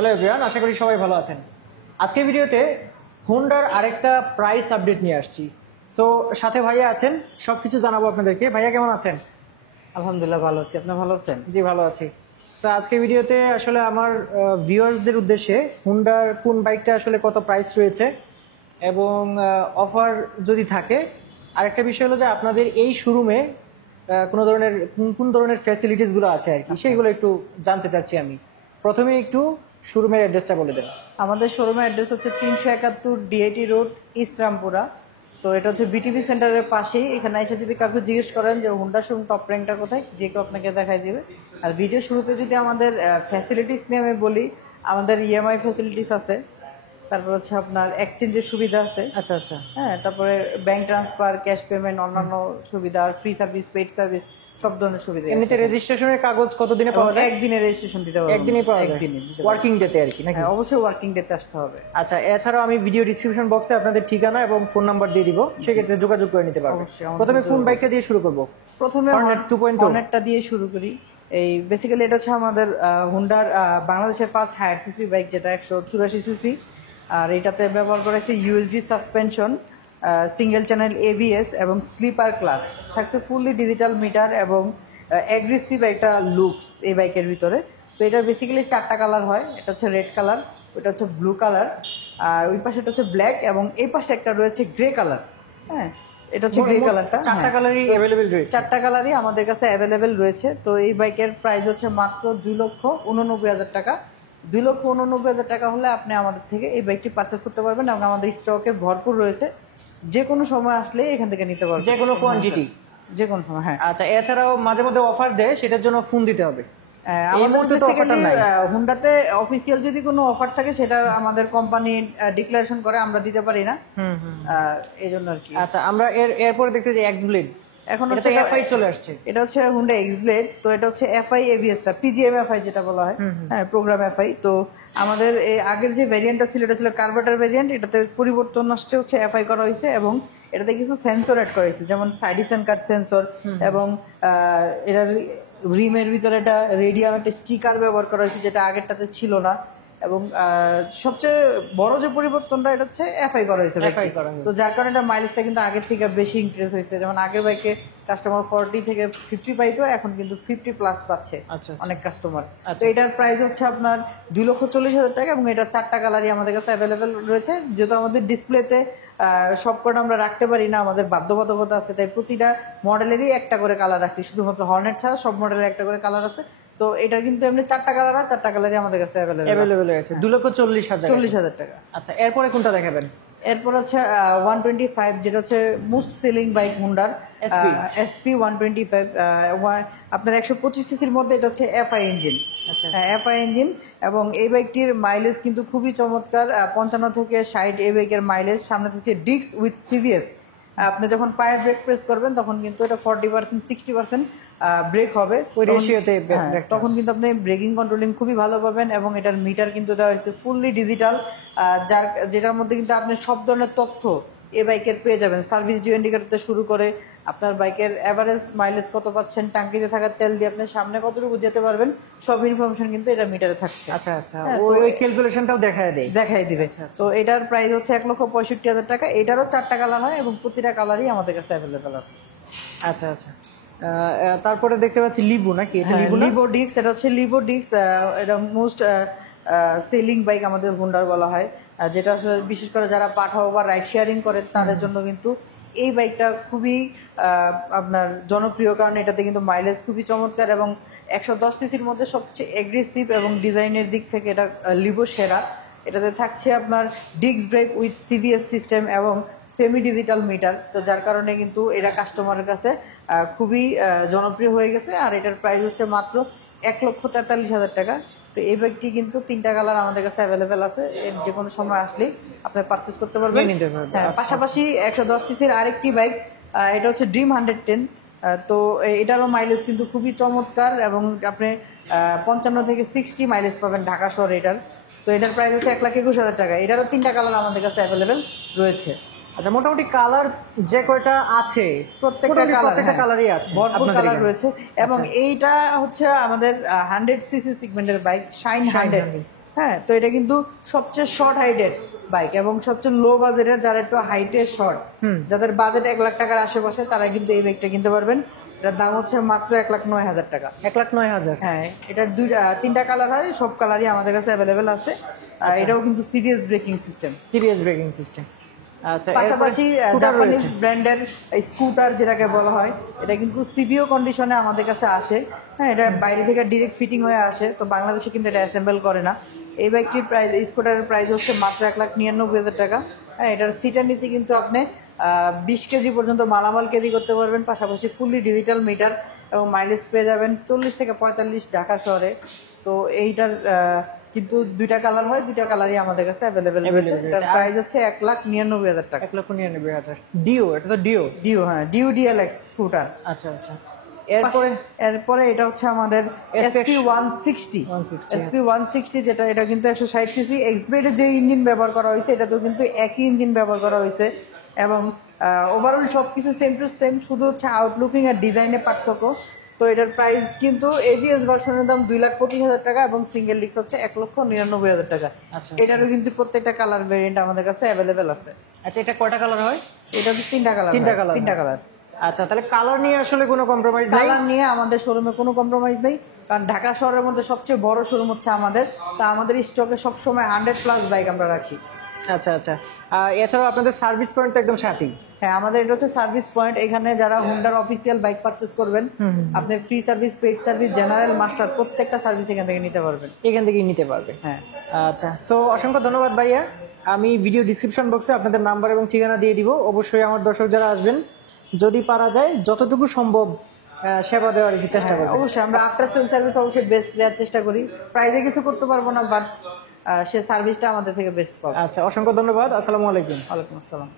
Hello everyone, আশা করি সবাই ভালো আছেন। আজকের ভিডিওতে হোন্ডার আরেকটা প্রাইস আপডেট নিয়ে আসছি। সো সাথে ভাইয়া আছেন, সব কিছু জানাবো আপনাদেরকে। ভাইয়া কেমন আছেন? আলহামদুলিল্লাহ ভালো আছি, আপনি ভালো আছেন? জি ভালো আছি। সো আজকের ভিডিওতে আসলে আমার ভিউয়ার্সদের উদ্দেশ্যে হোন্ডার কোন বাইকটা আসলে কত প্রাইস রয়েছে এবং অফার যদি থাকে, আরেকটা বিষয় হলো যে আপনাদের এই শোরুমে কোনো ধরনের কোন ধরনের ফ্যাসিলিটিসগুলো আছে আর কি, সেগুলো একটু জানতে চাচ্ছি আমি। প্রথমে একটু শোরুমের অ্যাড্রেসটা বলে দেন। আমাদের শোরুমের অ্যাড্রেস হচ্ছে 371 ডিআইটি রোড, ইসরামপুরা। তো এটা হচ্ছে বিটিভি সেন্টারের পাশেই। এখানে এসে যদি কাউকে জিজ্ঞেস করেন যে হোন্ডা শোরুম টপ র্যাঙ্কটা কোথায়, যে কেউ আপনাকে দেখাই দিবে। আর ভিডিও শুরুতে যদি আমাদের ফ্যাসিলিটিস নিয়ে আমি বলি, আমাদের ইএমআই ফ্যাসিলিটিস আছে, তারপর হচ্ছে আপনার এক্সচেঞ্জের সুবিধা আছে। আচ্ছা আচ্ছা। হ্যাঁ, তারপরে ব্যাংক ট্রান্সফার, ক্যাশ পেমেন্ট, অন্যান্য সুবিধা, ফ্রি সার্ভিস, পেড সার্ভিস, সব ধরনের সুবিধা। এমনিতে রেজিস্ট্রেশনের কাগজ কতদিনে পাওয়া যায়? একদিনে রেজিস্ট্রেশন দিতে পারবেন। একদিনে পাওয়া যায়, একদিনে ওয়ার্কিং ডেতে আর কি নাকি? হ্যাঁ, অবশ্যই ওয়ার্কিং ডেতে আসতে হবে। আচ্ছা, এছাড়াও আমি ভিডিও ডিসক্রিপশন বক্সে আপনাদের ঠিকানা এবং ফোন নাম্বার দিয়ে দিব, সেক্ষেত্রে যোগাযোগ করে নিতে পারবেন। প্রথমে কোন বাইকটা দিয়ে শুরু করব? প্রথমে হর্নেট 2.0 হর্নেটটা দিয়ে শুরু করি। এই বেসিক্যালি এটা হচ্ছে আমাদের হোন্ডার বাংলাদেশের ফার্স্ট হায়ার সিসি বাইক, যেটা 184 সিসি। আর এটাতে ব্যবহার করা হয়েছে USD suspension, single channel ABS এবং স্লিপার ক্লাস থাকছে, ফুললি ডিজিটাল মিটার এবং অ্যাগ্রেসিভ একটা লুকস এই বাইকের ভিতরে। তো এটার বেসিক্যালি 4টা কালার হয়। এটা হচ্ছে রেড কালার, ওইটা হচ্ছে ব্লু কালার, আর ওই পাশে এটা হচ্ছে ব্ল্যাক, এবং এই পাশে একটা রয়েছে গ্রে কালার। হ্যাঁ, এটা হচ্ছে গ্রে কালারটা। 4টা কালারই অ্যাভেলেবেল রয়েছে। 4টা কালারই আমাদের কাছে অ্যাভেলেবেল রয়েছে। তো এই বাইকের প্রাইস হচ্ছে মাত্র 2,89,000 টাকা। 2,89,000 টাকা হলে আপনি আমাদের থেকে এই বাইকটি পারচেস করতে পারবেন, এবং আমাদের স্টকে ভরপুর রয়েছে। যে কোনো সময় আসলে এখান থেকে নিতে পারবেন, যে কোনো কোয়ান্টিটি, যে কোনো সময়। হ্যাঁ, আচ্ছা। এছাড়াও মাঝে মধ্যে অফার দেয়, সেটার জন্য ফোন দিতে হবে। আমাদের হোন্ডাতে অফিসিয়াল যদি কোনো অফার থাকে, সেটা আমাদের কোম্পানি ডিক্লারেশন করে, আমরা দিতে পারি না, এই জন্য আর কি। আচ্ছা, আমরা এরপরে দেখতে যে এক্স ব্লেড, এখন হচ্ছে এফআই চলে আসছে। এটা হচ্ছে হুন্ডা এক্স ব্লেড। তো এটা হচ্ছে এফআই এবিএসটা, পিজিএম এফআই যেটা বলা হয়, হ্যাঁ, প্রোগ্রাম এফআই। তো আমাদের এই আগের যে ভ্যারিয়েন্টটা ছিল, এটা ছিল কার্বোরেটর ভ্যারিয়েন্ট। এটাতে পরিবর্তন আসছে, হচ্ছে এফআই করা হয়েছে, এবং এটাতে কিছু সেন্সর অ্যাড করা হয়েছে, যেমন সাইড স্ট্যান্ড কাট সেন্সর, এবং এটার রিমের ভিতরে একটা রেডিয়াম একটা স্টিকার ব্যবহার করা হয়েছে, যেটা আগেরটাতে ছিল না। এবং সবচেয়ে বড় যে পরিবর্তনটা, এটা হচ্ছে এফআই করা হয়েছে। তো যার কারণে এটা মাইলেজটা কিন্তু আগের থেকে বেশি ইনক্রিজ হয়েছে। যেমন আগের বাইকে কাস্টমার 40 থেকে 50 পাইতো, এখন কিন্তু 50+ পাচ্ছে অনেক কাস্টমার। তো এটার প্রাইস হচ্ছে আপনার 2,40,000 টাকা, এবং এটা 4টা কালারই আমাদের কাছে অ্যাভেলেবেল রয়েছে। যেহেতু আমাদের ডিসপ্লেতে সবকটা আমরা রাখতে পারি না, আমাদের বাধ্যবাধকতা আছে, তাই প্রতিটা মডেলেরই একটা করে কালার আছে, শুধুমাত্র হর্নেট ছাড়া সব মডেলের একটা করে কালার আছে। তো এটা কিন্তু এমনি 4টা কালার, আর 4টা কালারই আমাদের কাছে অ্যাভেলেবেল আছে। 2,40,000 টাকা। আচ্ছা, এরপরে কোনটা দেখাবেন? এরপর হচ্ছে 125, যেটা হচ্ছে মোস্ট সেলিং বাইক হোন্ডার, এসপি 125। আপনার 125 সিসির মধ্যে এটা হচ্ছে এফআই ইঞ্জিন। আচ্ছা, এফআই ইঞ্জিন, এবং এই বাইকটির মাইলেজ কিন্তু খুবই চমৎকার, 55 থেকে 60 এই বাইকের মাইলেজ। সামনে থেকে ডিস্ক উইথ সিভিএস। আপনি যখন পায়ের ব্রেক প্রেস করবেন, তখন কিন্তু এটা 40% 60% ব্রেক হবে, ওই রেশিওতে। তখন কিন্তু আপনি ব্রেকিং কন্ট্রোলিং খুবই ভালো পাবেন। এবং এটার মিটার কিন্তু দেওয়া হয়েছে ফুললি ডিজিটাল, যেটার মধ্যে কিন্তু আপনি সব ধরনের তথ্য এই বাইকের পেয়ে যাবেন, সার্ভিস ডিউ ইন্ডিকেটর থেকে শুরু করে আপনার বাইকের এভারেজ মাইলেজ কত পাচ্ছেন, টাঙ্কিতে থাকা তেল দিয়ে আপনি সামনে কতটুকু যেতে পারবেন, সব ইনফরমেশন কিন্তু এটা মিটারে থাকছে। আচ্ছা আচ্ছা, ওই ক্যালকুলেশনটাও দেখায় দিবে। তো এটার প্রাইস হচ্ছে 1,65,000 টাকা। এটারও 4টা কালার হয়, এবং প্রতিটা কালারই আমাদের কাছে অ্যাভেলেবেল আছে। আচ্ছা আচ্ছা, তারপরে দেখতে পাচ্ছি লিভো, নাকি? লিভো ডিক্স, এটা হচ্ছে লিভো ডিক্স। এটা মোস্ট সেলিং বাইক আমাদের হোন্ডার বলা হয়, যেটা আসলে বিশেষ করে যারা পাঠাও বা রাইড শেয়ারিং করে, তাদের জন্য কিন্তু এই বাইকটা খুবই আপনার জনপ্রিয়, কারণ এটাতে কিন্তু মাইলেজ খুবই চমৎকার, এবং 110 সিসির মধ্যে সবচেয়ে এগ্রেসিভ, এবং ডিজাইনের দিক থেকে এটা লিভো সেরা। এটাতে থাকছে আপনার disc brake with CVS system এবং সেমি ডিজিটাল মিটার। তো যার কারণে কিন্তু এটা কাস্টমারের কাছে খুবই জনপ্রিয় হয়ে গেছে। আর এটার প্রাইস হচ্ছে মাত্র 1,43,000 টাকা। তো এই বাইকটি কিন্তু 3টা কালার আমাদের কাছে অ্যাভেলেবেল আছে, যে কোনো সময় আসলেই আপনি পারচেস করতে পারবেন। পাশাপাশি 110 সিসির আরেকটি বাইক, এটা হচ্ছে ড্রিম 110। তো এটারও মাইলেজ কিন্তু খুবই চমৎকার, এবং আপনি 55 থেকে 60 মাইলেজ পাবেন ঢাকা শহরে এটার। তো এটার প্রাইস হচ্ছে 1,21,000 টাকা। এটারও 3টা কালার আমাদের কাছে অ্যাভেলেবেল রয়েছে। আচ্ছা, মোটামুটি কালার যে কয়টা আছে, প্রত্যেকটা কালারই আছে, ভরপুর কালার রয়েছে। এবং এইটা হচ্ছে আমাদের 100 সিসি সেগমেন্টের বাইক, শাইন 100। হ্যাঁ, তো এটা কিন্তু সবচেয়ে শর্ট হাইটের বাইক এবং সবচেয়ে লো বাজেটের, যারা একটু হাইটের শর্ট, যাদের বাজেট 1 লাখ টাকার আশেপাশে, তারা কিন্তু এই বাইকটা কিনতে পারবেন। এটার দাম হচ্ছে মাত্র 1,09,000 টাকা। 1,09,000। হ্যাঁ, এটার তিনটা কালার হয়, সব কালারই আমাদের কাছে অ্যাভেলেবেল আছে। এটাও কিন্তু serious braking system. Serious braking system. আচ্ছা, পাশাপাশি জাপানিজ ব্র্যান্ডের স্কুটার যেটাকে বলা হয়, এটা কিন্তু সিবিও কন্ডিশনে আমাদের কাছে আসে। হ্যাঁ, এটা বাইরে থেকে ডিরেক্ট ফিটিং হয়ে আসে, তো বাংলাদেশে কিন্তু এটা অ্যাসেম্বল করে না। এই বাইকটির প্রাইস, স্কুটারের প্রাইস হচ্ছে মাত্র 1,99,000 টাকা। হ্যাঁ, এটার সিটের নিচে কিন্তু আপনি 20 কেজি পর্যন্ত মালামাল ক্যারি করতে পারবেন, পাশাপাশি ফুললি ডিজিটাল মিটার এবং মাইলেজ পেয়ে যাবেন 40 থেকে 45 ঢাকা শহরে। তো এইটার কিন্তু দুইটা কালার হয়, দুইটা কালারই আমাদের কাছে অ্যাভেলেবেল রয়েছে। এটার প্রাইস হচ্ছে 1,99,000 টাকা। 1,99,000। ডিও, এটা তো ডিও। ডিও, হ্যাঁ, ডিও ডিএলএক্স স্কুটার। আচ্ছা আচ্ছা। এরপরে এটা হচ্ছে আমাদের SP 160। SP 160 যেটা, এটা কিন্তু 160 সিসি। এক্সব্লেডে যে ইঞ্জিন ব্যবহার করা হয়েছে, এটাতেও কিন্তু একই ইঞ্জিন ব্যবহার করা হয়েছে এবং ওভারঅল সবকিছু সেম টু সেম, শুধু হচ্ছে আউটলুকিং আর ডিজাইনে পার্থক্য। তো এটার প্রাইস কিন্তু এবিএস ভার্সনের দাম 2,25,000 টাকা এবং সিঙ্গেল ডিস্ক হচ্ছে 1,99,000 টাকা। আচ্ছা, এটারও কিন্তু প্রত্যেকটা কালার ভেরিয়েন্ট আমাদের কাছে অ্যাভেলেবেল আছে। আচ্ছা, এটা কয়টা কালার হয়? এটা তো তিনটা কালার। তিনটা কালার। আচ্ছা, তাহলে কালার নিয়ে আসলে কোনো কম্প্রোমাইজ নাই? কালার নিয়ে আমাদের শোরুমে কোনো কম্প্রোমাইজ নেই, কারণ ঢাকা শহরের মধ্যে সবচেয়ে বড় শোরুম হচ্ছে আমাদের। তা আমাদের স্টকে সবসময় 100+ বাইক আমরা রাখি। আচ্ছা আচ্ছা। এছাড়াও আপনাদের সার্ভিস পয়েন্ট তো একদম সাথেই। হ্যাঁ, আমাদের এটা হচ্ছে সার্ভিস পয়েন্ট। এখানে যারা হোন্ডার অফিসিয়াল বাইক পারচেস করবেন, আপনি free service, paid service, general, master প্রত্যেকটা সার্ভিস এখান থেকে নিতে পারবেন। এখান থেকেই নিতে পারবে। হ্যাঁ। আচ্ছা, সো অসংখ্য ধন্যবাদ ভাইয়া। আমি ভিডিও ডিসক্রিপশন বক্সে আপনাদের নাম্বার এবং ঠিকানা দিয়ে দিব। অবশ্যই আমার দর্শক যারা আসবেন, যদি পারা যায় যতটুকু সম্ভব সেবা দেওয়ার চেষ্টা করব। অবশ্যই আমরা আফটার সেল সার্ভিস অবশ্যই বেস্ট দেওয়ার চেষ্টা করি। প্রাইজে কিছু করতে পারবো না, বাট সে সার্ভিসটা আমাদের থেকে বেস্ট পাবে। আচ্ছা, অসংখ্য ধন্যবাদ। আসসালামু আলাইকুম। ওয়ালাইকুম আসসালাম।